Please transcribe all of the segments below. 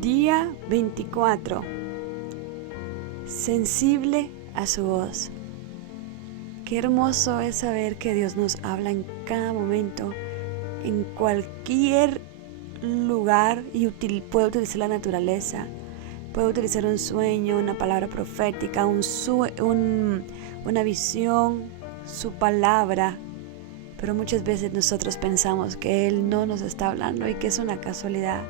Día 24. Sensible a su voz. Qué hermoso es saber que Dios nos habla en cada momento, en cualquier lugar, y puede utilizar la naturaleza, puede utilizar un sueño, una palabra profética, una visión, su palabra. Pero muchas veces nosotros pensamos que Él no nos está hablando y que es una casualidad.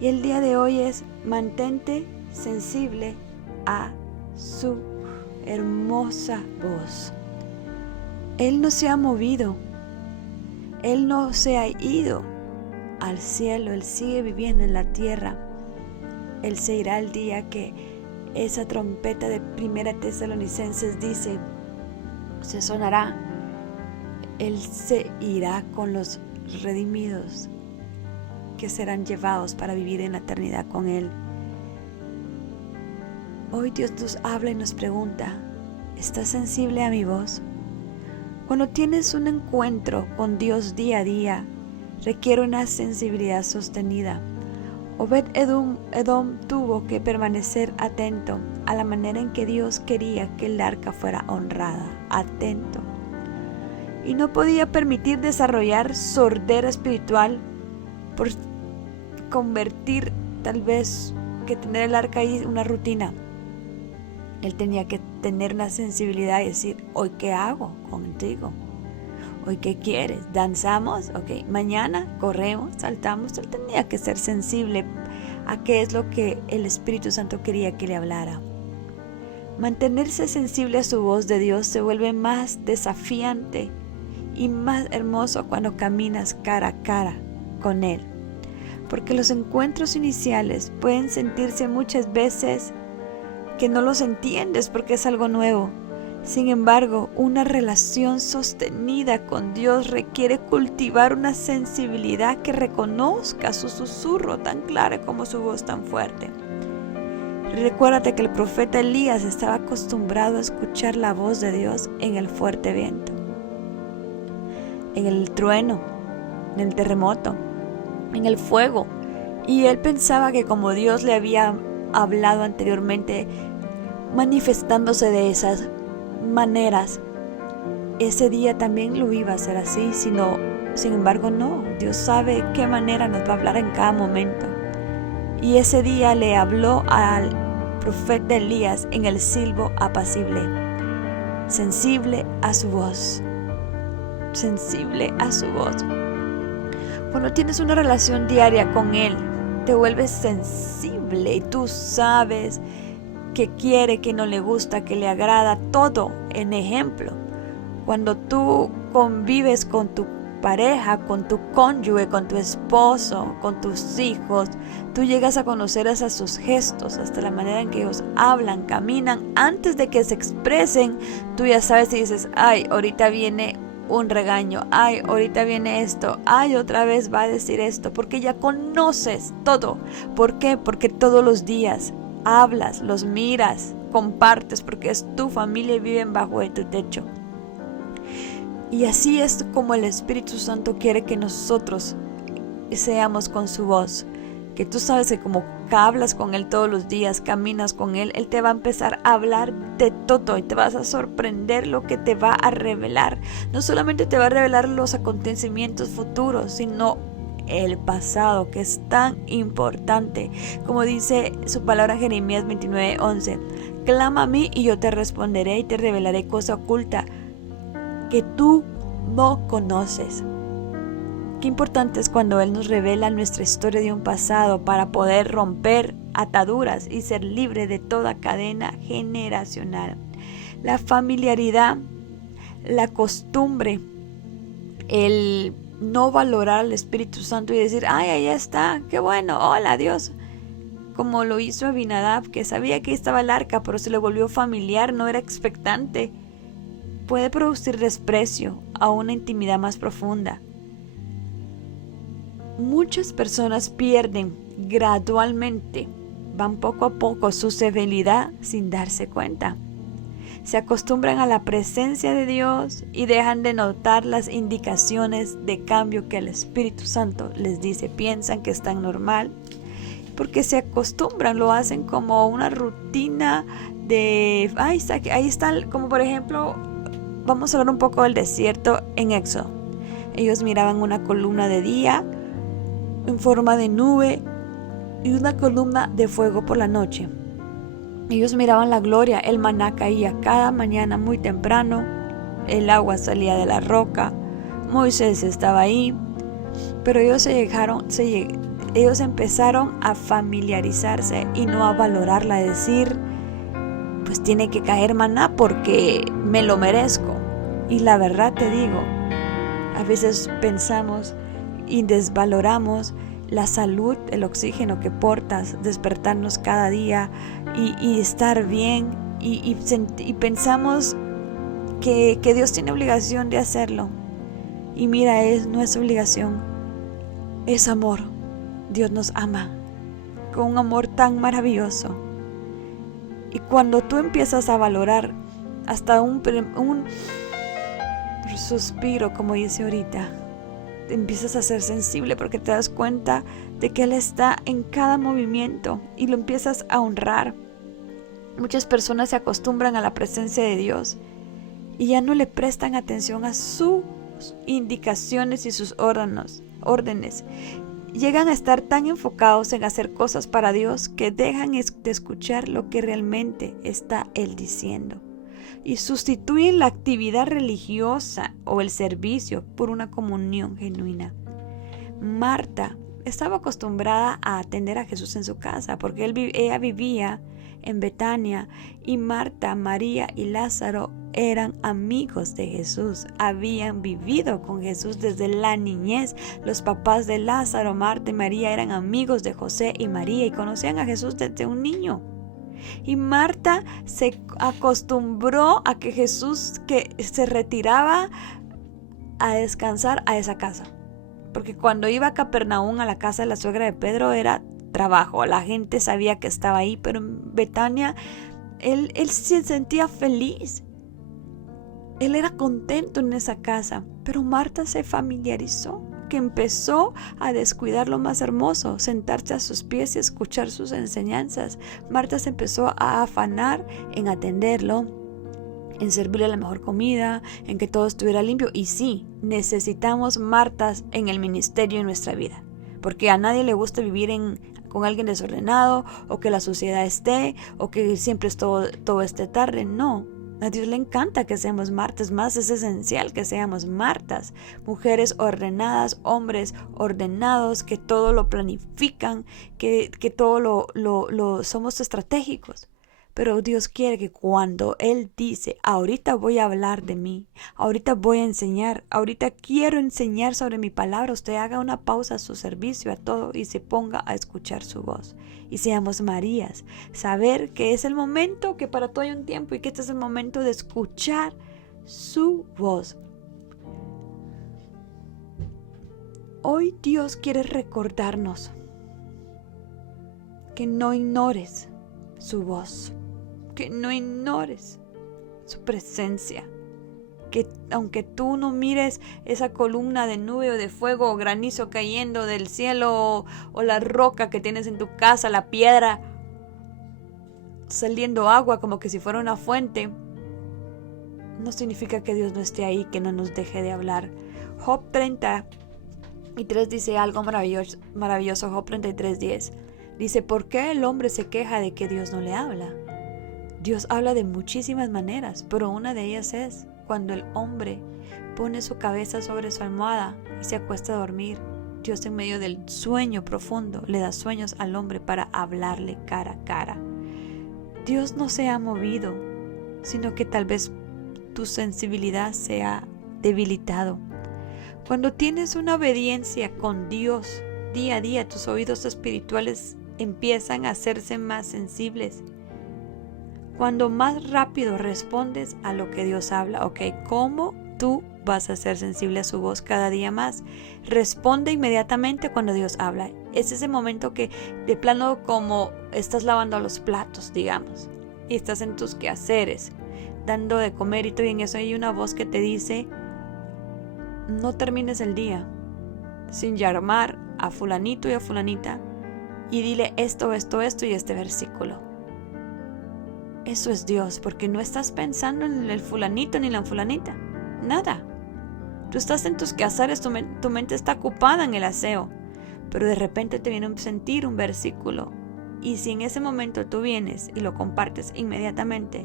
Y el día de hoy es: mantente sensible a su hermosa voz. Él no se ha movido, Él no se ha ido al cielo, Él sigue viviendo en la tierra. Él se irá el día que esa trompeta de 1 Tesalonicenses dice, se sonará. Él se irá con los redimidos, que serán llevados para vivir en la eternidad con Él. Hoy Dios nos habla y nos pregunta: ¿estás sensible a mi voz? Cuando tienes un encuentro con Dios día a día, requiere una sensibilidad sostenida. Obed-Edom tuvo que permanecer atento a la manera en que Dios quería que el arca fuera honrada, atento. Y no podía permitir desarrollar sordera espiritual por convertir tal vez que tener el arca ahí una rutina. Él tenía que tener una sensibilidad y decir: ¿hoy qué hago contigo? ¿Hoy qué quieres? ¿Danzamos? Ok. Mañana corremos, saltamos. Él tenía que ser sensible a qué es lo que el Espíritu Santo quería que le hablara. Mantenerse sensible a su voz de Dios se vuelve más desafiante y más hermoso cuando caminas cara a cara con Él. Porque los encuentros iniciales pueden sentirse muchas veces que no los entiendes porque es algo nuevo. Sin embargo, una relación sostenida con Dios requiere cultivar una sensibilidad que reconozca su susurro tan claro como su voz tan fuerte. Recuérdate que el profeta Elías estaba acostumbrado a escuchar la voz de Dios en el fuerte viento, en el trueno, en el terremoto, en el fuego. Y él pensaba que como Dios le había hablado anteriormente, manifestándose de esas maneras, ese día también lo iba a hacer así. Sin embargo, no. Dios sabe qué manera nos va a hablar en cada momento. Y ese día le habló al profeta Elías en el silbo apacible, sensible a su voz. Sensible a su voz. Cuando tienes una relación diaria con Él, te vuelves sensible y tú sabes qué quiere, qué no le gusta, qué le agrada, todo en ejemplo. Cuando tú convives con tu pareja, con tu cónyuge, con tu esposo, con tus hijos, tú llegas a conocer hasta sus gestos, hasta la manera en que ellos hablan, caminan. Antes de que se expresen, tú ya sabes y dices: ay, ahorita viene un regaño, ay, ahorita viene esto, ay, otra vez va a decir esto, porque ya conoces todo. ¿Por qué? Porque todos los días hablas, los miras, compartes, porque es tu familia y viven bajo de tu techo. Y así es como el Espíritu Santo quiere que nosotros seamos con su voz. Que tú sabes que como hablas con Él todos los días, caminas con Él, Él te va a empezar a hablar de todo y te vas a sorprender lo que te va a revelar. No solamente te va a revelar los acontecimientos futuros, sino el pasado, que es tan importante. Como dice su palabra en Jeremías 29:11: clama a mí y yo te responderé y te revelaré cosa oculta que tú no conoces. Qué importante es cuando Él nos revela nuestra historia de un pasado para poder romper ataduras y ser libre de toda cadena generacional. La familiaridad, la costumbre, el no valorar al Espíritu Santo y decir: ay, allá está, qué bueno, hola Dios, como lo hizo Abinadab, que sabía que estaba el arca, pero se le volvió familiar, no era expectante, puede producir desprecio a una intimidad más profunda. Muchas personas pierden gradualmente, van poco a poco su severidad sin darse cuenta. Se acostumbran a la presencia de Dios y dejan de notar las indicaciones de cambio que el Espíritu Santo les dice. Piensan que están normal porque se acostumbran, lo hacen como una rutina de, ahí está, como por ejemplo, vamos a hablar un poco del desierto en Éxodo. Ellos miraban una columna de día en forma de nube y una columna de fuego por la noche. Ellos miraban la gloria, el maná caía cada mañana muy temprano, el agua salía de la roca, Moisés estaba ahí, pero ellos ellos empezaron a familiarizarse y no a valorarla, a decir, pues tiene que caer maná porque me lo merezco. Y la verdad te digo, a veces pensamos y desvaloramos la salud, el oxígeno que portas, despertarnos cada día y estar bien y pensamos que Dios tiene obligación de hacerlo. Y mira, no es obligación, es amor. Dios nos ama con un amor tan maravilloso. Y cuando tú empiezas a valorar hasta un suspiro, como dice ahorita, empiezas a ser sensible porque te das cuenta de que Él está en cada movimiento y lo empiezas a honrar. Muchas personas se acostumbran a la presencia de Dios y ya no le prestan atención a sus indicaciones y sus órdenes. Llegan a estar tan enfocados en hacer cosas para Dios que dejan de escuchar lo que realmente está Él diciendo. Y sustituyen la actividad religiosa o el servicio por una comunión genuina. Marta estaba acostumbrada a atender a Jesús en su casa porque ella vivía en Betania y Marta, María y Lázaro eran amigos de Jesús, habían vivido con Jesús desde la niñez. Los papás de Lázaro, Marta y María eran amigos de José y María y conocían a Jesús desde un niño. Y Marta se acostumbró a que Jesús se retiraba a descansar a esa casa. Porque cuando iba a Capernaum, a la casa de la suegra de Pedro, era trabajo. La gente sabía que estaba ahí, pero en Betania él se sentía feliz. Él era contento en esa casa. Pero Marta se familiarizó, que empezó a descuidar lo más hermoso, sentarse a sus pies y escuchar sus enseñanzas. Marta se empezó a afanar en atenderlo, en servirle la mejor comida, en que todo estuviera limpio. Y sí, necesitamos Martas en el ministerio en nuestra vida, porque a nadie le gusta vivir con alguien desordenado, o que la suciedad esté, o que siempre todo esté tarde. No, a Dios le encanta que seamos Martas, más es esencial que seamos Martas, mujeres ordenadas, hombres ordenados, que todo lo planifican, que todo lo somos estratégicos. Pero Dios quiere que cuando Él dice, ahorita voy a hablar de mí, ahorita voy a enseñar, ahorita quiero enseñar sobre mi palabra, usted haga una pausa a su servicio, a todo, y se ponga a escuchar su voz. Y seamos Marías, saber que es el momento, que para todo hay un tiempo y que este es el momento de escuchar su voz. Hoy Dios quiere recordarnos que no ignores su voz, que no ignores su presencia, que aunque tú no mires esa columna de nube o de fuego o granizo cayendo del cielo o la roca que tienes en tu casa, la piedra saliendo agua como que si fuera una fuente, no significa que Dios no esté ahí, que no nos deje de hablar. Job 33 dice algo maravilloso. Job 33:10 dice: ¿por qué el hombre se queja de que Dios no le habla? Dios habla de muchísimas maneras, pero una de ellas es cuando el hombre pone su cabeza sobre su almohada y se acuesta a dormir. Dios, en medio del sueño profundo, le da sueños al hombre para hablarle cara a cara. Dios no se ha movido, sino que tal vez tu sensibilidad se ha debilitado. Cuando tienes una obediencia con Dios día a día, tus oídos espirituales empiezan a hacerse más sensibles. Cuando más rápido respondes a lo que Dios habla, ¿cómo tú vas a ser sensible a su voz cada día más? Responde inmediatamente cuando Dios habla. Es ese momento que de plano, como estás lavando los platos, digamos, y estás en tus quehaceres, dando de comer y todo, y en eso hay una voz que te dice: no termines el día sin llamar a fulanito y a fulanita y dile esto y este versículo. Eso es Dios, porque no estás pensando en el fulanito ni la fulanita. Nada. Tú estás en tus quehaceres, tu mente está ocupada en el aseo. Pero de repente te viene un sentir, un versículo. Y si en ese momento tú vienes y lo compartes inmediatamente,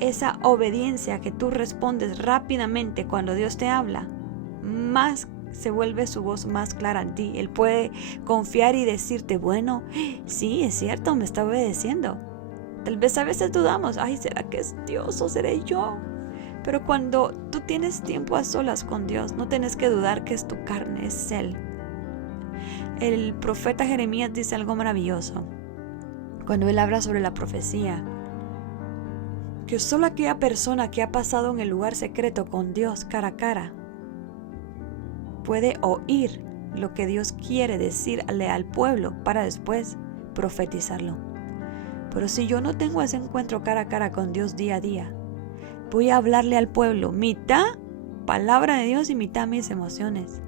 esa obediencia que tú respondes rápidamente cuando Dios te habla, más se vuelve su voz más clara en ti. Él puede confiar y decirte, bueno, sí, es cierto, me está obedeciendo. Tal vez a veces dudamos, ay, ¿será que es Dios o seré yo? Pero cuando tú tienes tiempo a solas con Dios, no tienes que dudar que es tu carne, es Él. El profeta Jeremías dice algo maravilloso cuando él habla sobre la profecía, que solo aquella persona que ha pasado en el lugar secreto con Dios cara a cara puede oír lo que Dios quiere decirle al pueblo para después profetizarlo. Pero si yo no tengo ese encuentro cara a cara con Dios día a día, voy a hablarle al pueblo mitad palabra de Dios y mitad mis emociones.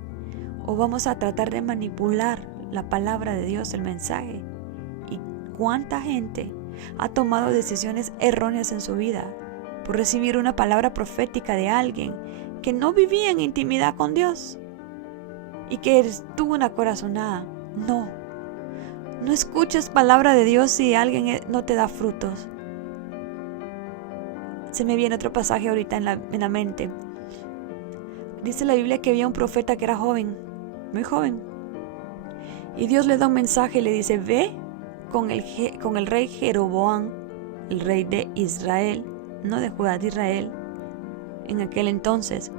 O vamos a tratar de manipular la palabra de Dios, el mensaje. ¿Y cuánta gente ha tomado decisiones erróneas en su vida por recibir una palabra profética de alguien que no vivía en intimidad con Dios y que tuvo una corazonada? No escuches palabra de Dios si alguien no te da frutos. Se me viene otro pasaje ahorita en la mente. Dice la Biblia que había un profeta que era joven, muy joven. Y Dios le da un mensaje y le dice, ve con el rey Jeroboam, el rey de Israel, no de Judá, de Israel. En aquel entonces,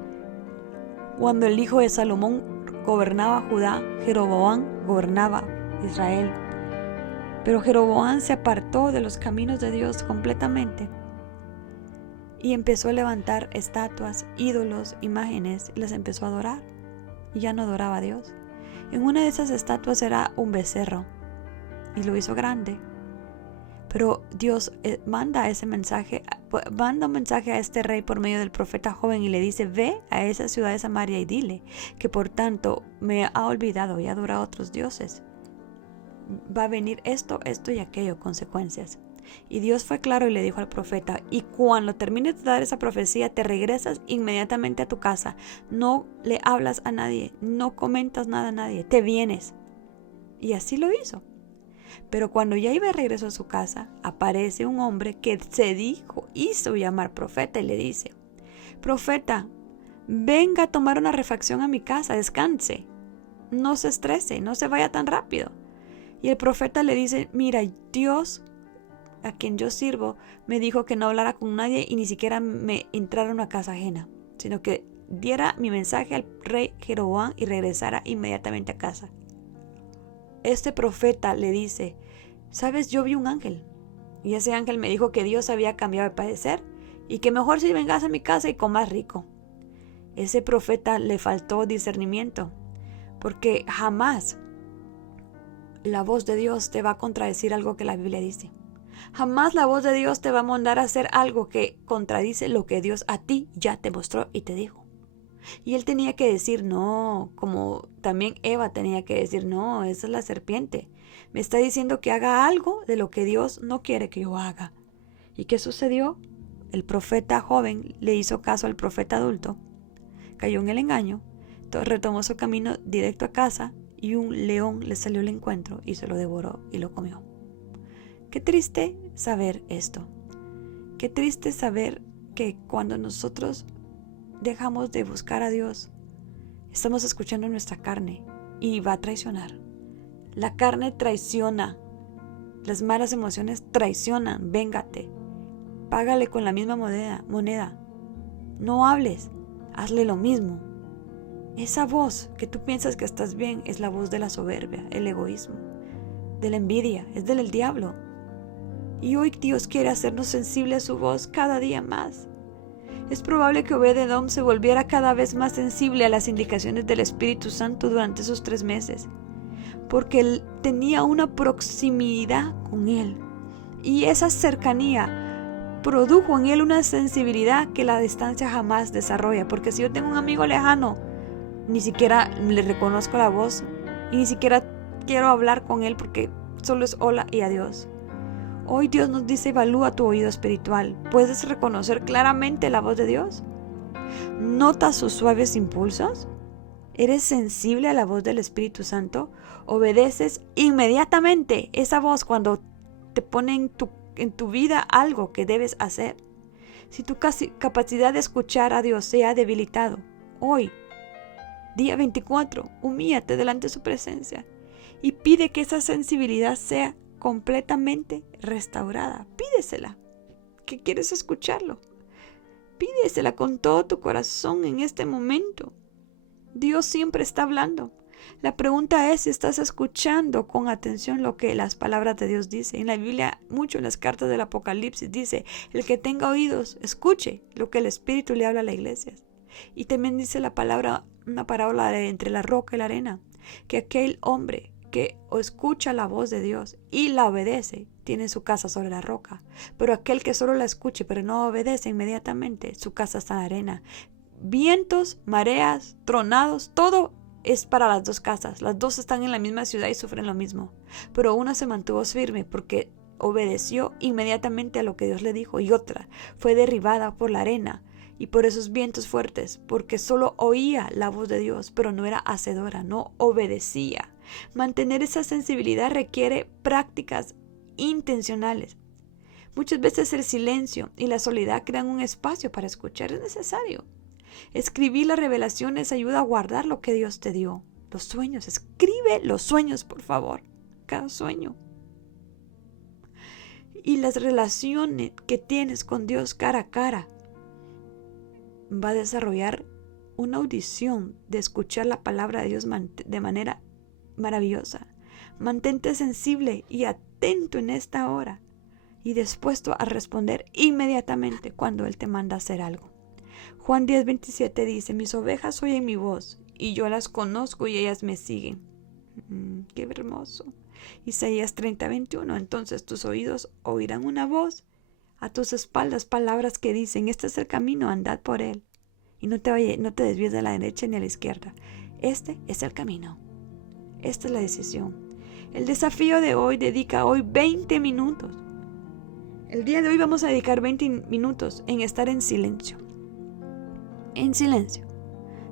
cuando el hijo de Salomón gobernaba Judá, Jeroboam gobernaba Israel. Pero Jeroboam se apartó de los caminos de Dios completamente y empezó a levantar estatuas, ídolos, imágenes, y las empezó a adorar. Y ya no adoraba a Dios. En una de esas estatuas era un becerro y lo hizo grande. Pero Dios manda un mensaje a este rey por medio del profeta joven y le dice, ve a esa ciudad de Samaria y dile que por tanto me ha olvidado y ha adorado a otros dioses. Va a venir esto y aquello, consecuencias. Y Dios fue claro y le dijo al profeta, y cuando termines de dar esa profecía, te regresas inmediatamente a tu casa. No le hablas a nadie, no comentas nada a nadie, te vienes. Y así lo hizo. Pero cuando ya iba de regreso a su casa, aparece un hombre que hizo llamar profeta y le dice, profeta, venga a tomar una refacción a mi casa, descanse, no se estrese, no se vaya tan rápido. Y el profeta le dice, mira, Dios a quien yo sirvo me dijo que no hablara con nadie y ni siquiera me entrara a una casa ajena, sino que diera mi mensaje al rey Jeroboam y regresara inmediatamente a casa. Este profeta le dice, sabes, yo vi un ángel y ese ángel me dijo que Dios había cambiado de parecer y que mejor si vengas a mi casa y comas rico. Ese profeta le faltó discernimiento, porque jamás la voz de Dios te va a contradecir algo que la Biblia dice. Jamás la voz de Dios te va a mandar a hacer algo que contradice lo que Dios a ti ya te mostró y te dijo. Y él tenía que decir no, como también Eva tenía que decir no, esa es la serpiente. Me está diciendo que haga algo de lo que Dios no quiere que yo haga. ¿Y qué sucedió? El profeta joven le hizo caso al profeta adulto, cayó en el engaño, retomó su camino directo a casa y un león le salió al encuentro y se lo devoró y lo comió. Qué triste saber esto. Qué triste saber que cuando nosotros dejamos de buscar a Dios, estamos escuchando nuestra carne y va a traicionar. La carne traiciona. Las malas emociones traicionan. Véngate. Págale con la misma moneda. No hables. Hazle lo mismo. Esa voz que tú piensas que estás bien es la voz de la soberbia, el egoísmo, de la envidia, es del diablo. Y hoy Dios quiere hacernos sensibles a su voz cada día más. Es probable que Obed-Edom se volviera cada vez más sensible a las indicaciones del Espíritu Santo durante esos 3 meses, porque él tenía una proximidad con él. Y esa cercanía produjo en él una sensibilidad que la distancia jamás desarrolla. Porque si yo tengo un amigo lejano, ni siquiera le reconozco la voz y ni siquiera quiero hablar con él porque solo es hola y adiós. Hoy Dios nos dice: evalúa tu oído espiritual. ¿Puedes reconocer claramente la voz de Dios? ¿Notas sus suaves impulsos? ¿Eres sensible a la voz del Espíritu Santo? ¿Obedeces inmediatamente esa voz cuando te pone en tu vida algo que debes hacer? Si tu capacidad de escuchar a Dios se ha debilitado, hoy, día 24, humíllate delante de su presencia y pide que esa sensibilidad sea completamente restaurada. Pídesela, que quieres escucharlo. Pídesela con todo tu corazón en este momento. Dios siempre está hablando. La pregunta es si estás escuchando con atención lo que las palabras de Dios dicen. En la Biblia, mucho en las cartas del Apocalipsis dice: el que tenga oídos, escuche lo que el Espíritu le habla a la iglesia. Y también dice la palabra, una parábola de entre la roca y la arena, que aquel hombre que escucha la voz de Dios y la obedece, tiene su casa sobre la roca. Pero aquel que solo la escuche pero no obedece inmediatamente, su casa está en la arena. Vientos, mareas, tronados, todo es para las dos casas. Las dos están en la misma ciudad y sufren lo mismo. Pero una se mantuvo firme porque obedeció inmediatamente a lo que Dios le dijo, y otra fue derribada por la arena y por esos vientos fuertes, porque solo oía la voz de Dios, pero no era hacedora, no obedecía. Mantener esa sensibilidad requiere prácticas intencionales. Muchas veces el silencio y la soledad crean un espacio para escuchar. Es necesario. Escribir las revelaciones ayuda a guardar lo que Dios te dio. Los sueños, escribe los sueños, por favor. Cada sueño. Y las relaciones que tienes con Dios cara a cara va a desarrollar una audición de escuchar la palabra de Dios de manera maravillosa. Mantente sensible y atento en esta hora y dispuesto a responder inmediatamente cuando Él te manda a hacer algo. Juan 10:27 dice: mis ovejas oyen mi voz y yo las conozco y ellas me siguen. Qué hermoso. Isaías 30:21: entonces tus oídos oirán una voz a tus espaldas, palabras que dicen: este es el camino, andad por él. Y no te desvíes de la derecha ni a la izquierda. Este es el camino. Esta es la decisión. El desafío de hoy: dedica hoy 20 minutos. El día de hoy vamos a dedicar 20 minutos en estar en silencio. En silencio.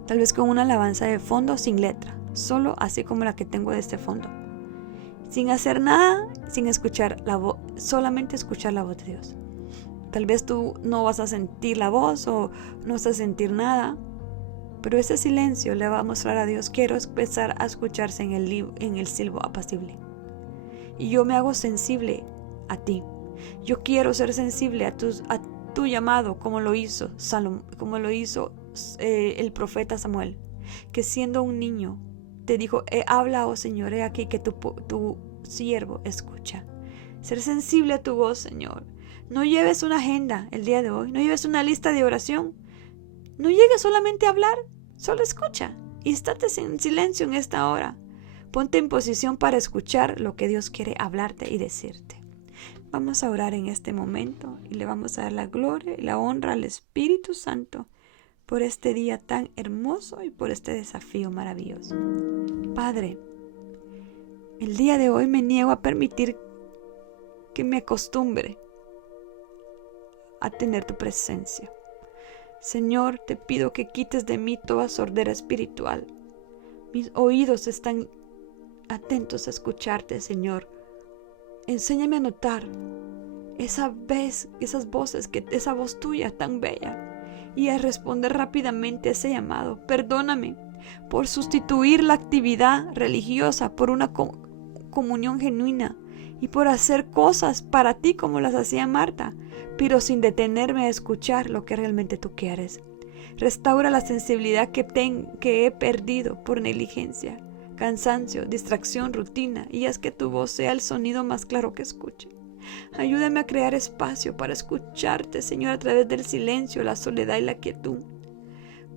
Tal vez con una alabanza de fondo sin letra. Solo así como la que tengo de este fondo. Sin hacer nada, sin escuchar la voz, solamente escuchar la voz de Dios. Tal vez tú no vas a sentir la voz o no vas a sentir nada, pero ese silencio le va a mostrar a Dios: quiero empezar a escucharse en el silbo apacible. Y yo me hago sensible a ti. Yo quiero ser sensible a tu llamado, como lo hizo el profeta Samuel, que siendo un niño te dijo: habla, oh Señor, he aquí que tu siervo escucha. Ser sensible a tu voz, Señor. No lleves una agenda el día de hoy, no lleves una lista de oración. No llegues solamente a hablar, solo escucha y estate en silencio en esta hora. Ponte en posición para escuchar lo que Dios quiere hablarte y decirte. Vamos a orar en este momento y le vamos a dar la gloria y la honra al Espíritu Santo por este día tan hermoso y por este desafío maravilloso. Padre, el día de hoy me niego a permitir que me acostumbre a tener tu presencia. Señor, te pido que quites de mí toda sordera espiritual. Mis oídos están atentos a escucharte, Señor. Enséñame a notar esa voz tuya tan bella y a responder rápidamente a ese llamado. Perdóname por sustituir la actividad religiosa por una comunión genuina y por hacer cosas para ti como las hacía Marta, pero sin detenerme a escuchar lo que realmente tú quieres. Restaura la sensibilidad que he perdido por negligencia, cansancio, distracción, rutina, y haz que tu voz sea el sonido más claro que escuche. Ayúdame a crear espacio para escucharte, Señor, a través del silencio, la soledad y la quietud.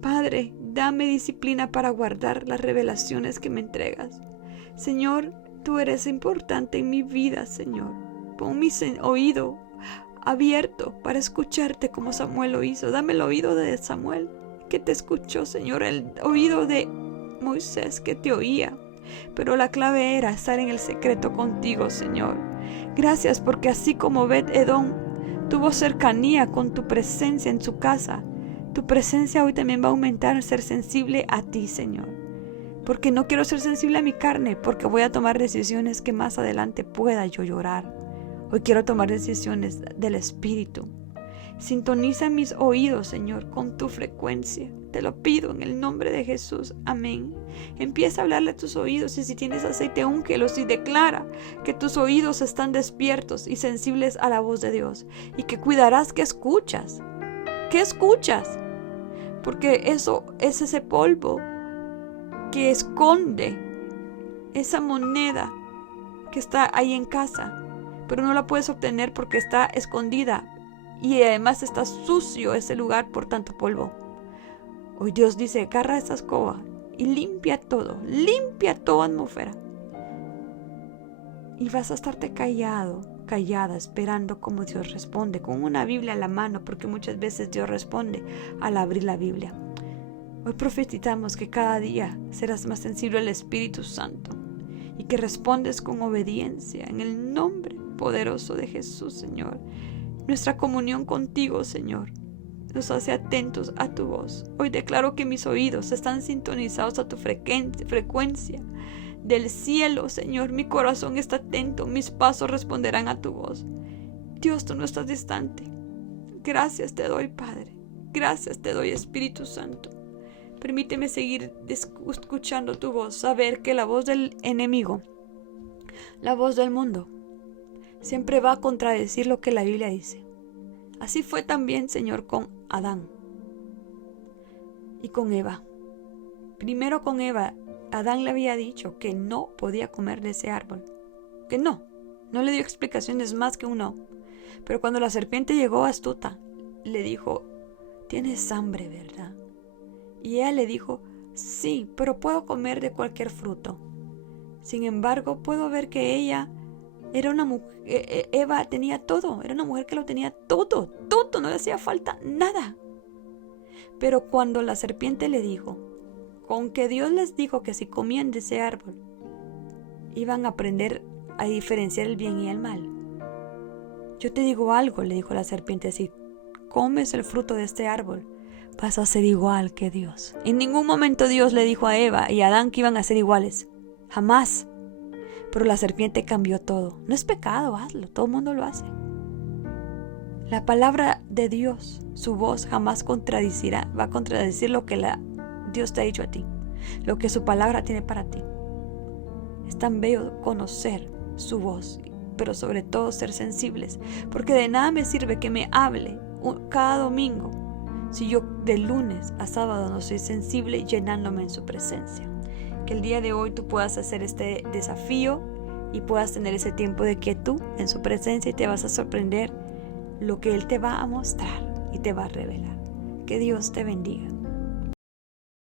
Padre, dame disciplina para guardar las revelaciones que me entregas. Señor, tú eres importante en mi vida, Señor. Pon mi oído abierto para escucharte como Samuel lo hizo. Dame el oído de Samuel que te escuchó, Señor, el oído de Moisés que te oía. pero la clave era estar en el secreto contigo, Señor. Gracias porque así como Obed-Edom tuvo cercanía con tu presencia en su casa, tu presencia hoy también va a aumentar a ser sensible a ti, Señor. Porque no quiero ser sensible a mi carne, porque voy a tomar decisiones que más adelante pueda yo llorar. Hoy quiero tomar decisiones del Espíritu. Sintoniza mis oídos, Señor, con tu frecuencia. Te lo pido en el nombre de Jesús. Amén. Empieza a hablarle a tus oídos, y si tienes aceite, úngelos y declara que tus oídos están despiertos y sensibles a la voz de Dios, y que cuidarás que escuchas. ¿Qué escuchas? Porque eso es ese polvo que esconde esa moneda que está ahí en casa, pero no la puedes obtener porque está escondida y además está sucio ese lugar por tanto polvo. Hoy Dios dice: agarra esa escoba y limpia toda atmósfera, y vas a estarte callada, esperando cómo Dios responde, con una Biblia en la mano, porque muchas veces Dios responde al abrir la Biblia. Hoy profetizamos que cada día serás más sensible al Espíritu Santo y que respondes con obediencia en el nombre poderoso de Jesús, Señor. Nuestra comunión contigo, Señor, nos hace atentos a tu voz. Hoy declaro que mis oídos están sintonizados a tu frecuencia del cielo, Señor. Mi corazón está atento, mis pasos responderán a tu voz. Dios, tú no estás distante. Gracias te doy, Padre. Gracias te doy, Espíritu Santo. Permíteme seguir escuchando tu voz, saber que la voz del enemigo, la voz del mundo, siempre va a contradecir lo que la Biblia dice. Así fue también, Señor, con Adán y con Eva. Primero con Eva, Adán le había dicho que no podía comer de ese árbol, que no le dio explicaciones más que un no. Pero cuando la serpiente llegó astuta, le dijo: tienes hambre, ¿verdad? Y ella le dijo: sí, pero puedo comer de cualquier fruto. Sin embargo, puedo ver que ella era una mujer, Eva tenía todo, era una mujer que lo tenía todo, no le hacía falta nada. Pero cuando la serpiente le dijo, con que Dios les dijo que si comían de ese árbol, iban a aprender a diferenciar el bien y el mal. Yo te digo algo, le dijo la serpiente: si comes el fruto de este árbol, vas a ser igual que Dios. En ningún momento Dios le dijo a Eva y a Adán que iban a ser iguales. Jamás. Pero la serpiente cambió todo. No es pecado, hazlo. Todo el mundo lo hace. La palabra de Dios, su voz jamás contradecirá. Va a contradecir lo que Dios te ha dicho a ti. Lo que su palabra tiene para ti. Es tan bello conocer su voz, pero sobre todo ser sensibles. Porque de nada me sirve que me hable cada domingo si yo de lunes a sábado no soy sensible llenándome en su presencia. Que el día de hoy tú puedas hacer este desafío y puedas tener ese tiempo de quietud en su presencia, y te vas a sorprender lo que Él te va a mostrar y te va a revelar. Que Dios te bendiga.